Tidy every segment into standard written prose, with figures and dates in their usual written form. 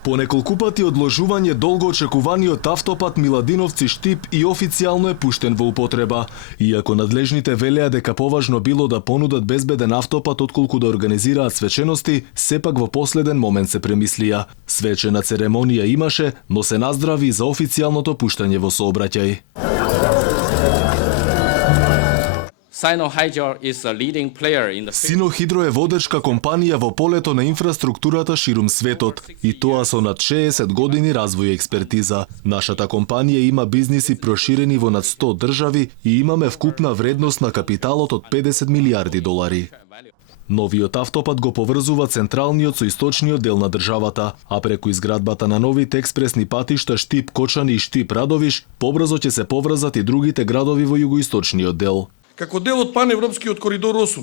По неколку пати одложување долго очекуваниот автопат Миладиновци-Штип и официјално е пуштен во употреба. Иако надлежните велеа дека поважно било да понудат безбеден автопат отколку да организираат свечености, сепак во последен момент се премислија. Свечена церемонија имаше, но се наздрави и за официјалното пуштање во сообраќај. Синохидро е водечка компанија во полето на инфраструктурата ширум светот, и тоа со над 60 години развој и експертиза. Нашата компанија има бизниси проширени во над 100 држави и имаме вкупна вредност на капиталот од 50 милиарди долари. Новиот автопат го поврзува централниот со источниот дел на државата, а преку изградбата на новите експресни патишта Штип-Кочани и Штип-Радовиш, побрзо ќе се поврзат и другите градови во југоисточниот дел. Како дел од паневропскиот коридор 8,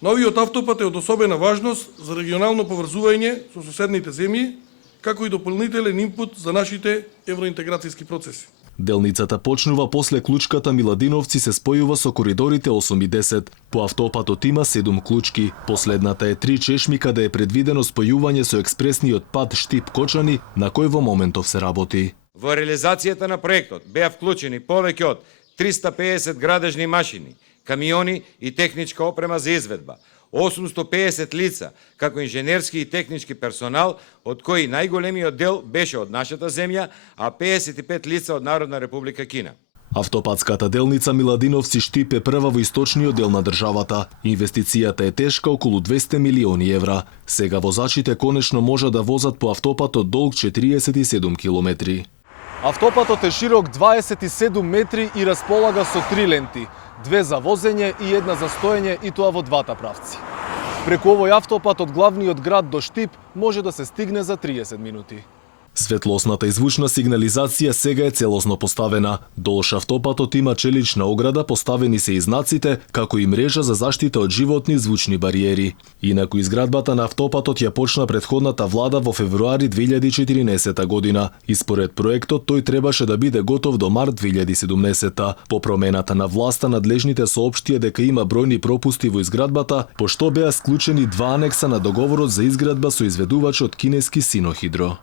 новиот автопат е од особена важност за регионално поврзување со соседните земји, како и дополнителен инпут за нашите евроинтеграцијски процеси. Делницата почнува после клучката Миладиновци се спојува со коридорите 8 и 10. По автопатот има 7 клучки. Последната е 3 чешми каде е предвидено спојување со експресниот пат Штип-Кочани, на кој во моментов се работи. Во реализацијата на проектот беа вклучени повеќе од 350 градежни машини, камиони и техничка опрема за изведба, 850 лица, како инженерски и технички персонал, од кои најголемиот дел беше од нашата земја, а 55 лица од Народна република Кина. Автопатската делница Миладиновци-Штип е прва во источниот дел на државата. Инвестицијата е тешка околу 200 милиони евра. Сега возачите конечно можат да возат по автопатот долг 47 километри. Автопатот е широк 27 метри и располага со 3 ленти, 2 за возење и 1 за стоење, и тоа во двата правци. Преку овој автопат од главниот град до Штип може да се стигне за 30 минути. Светлосната и звучна сигнализација сега е целосно поставена. Долж автопатот има челична ограда, поставени се и знаците, како и мрежа за заштита од животни звучни бариери. Инаку изградбата на автопатот ја почна претходната влада во февруари 2014 година и според проектот тој требаше да биде готов до март 2017. По промената на власта надлежните соопштија дека има бројни пропусти во изградбата, пошто беа склучени 2 анекса на договорот за изградба со изведувачот кинески Синохидро.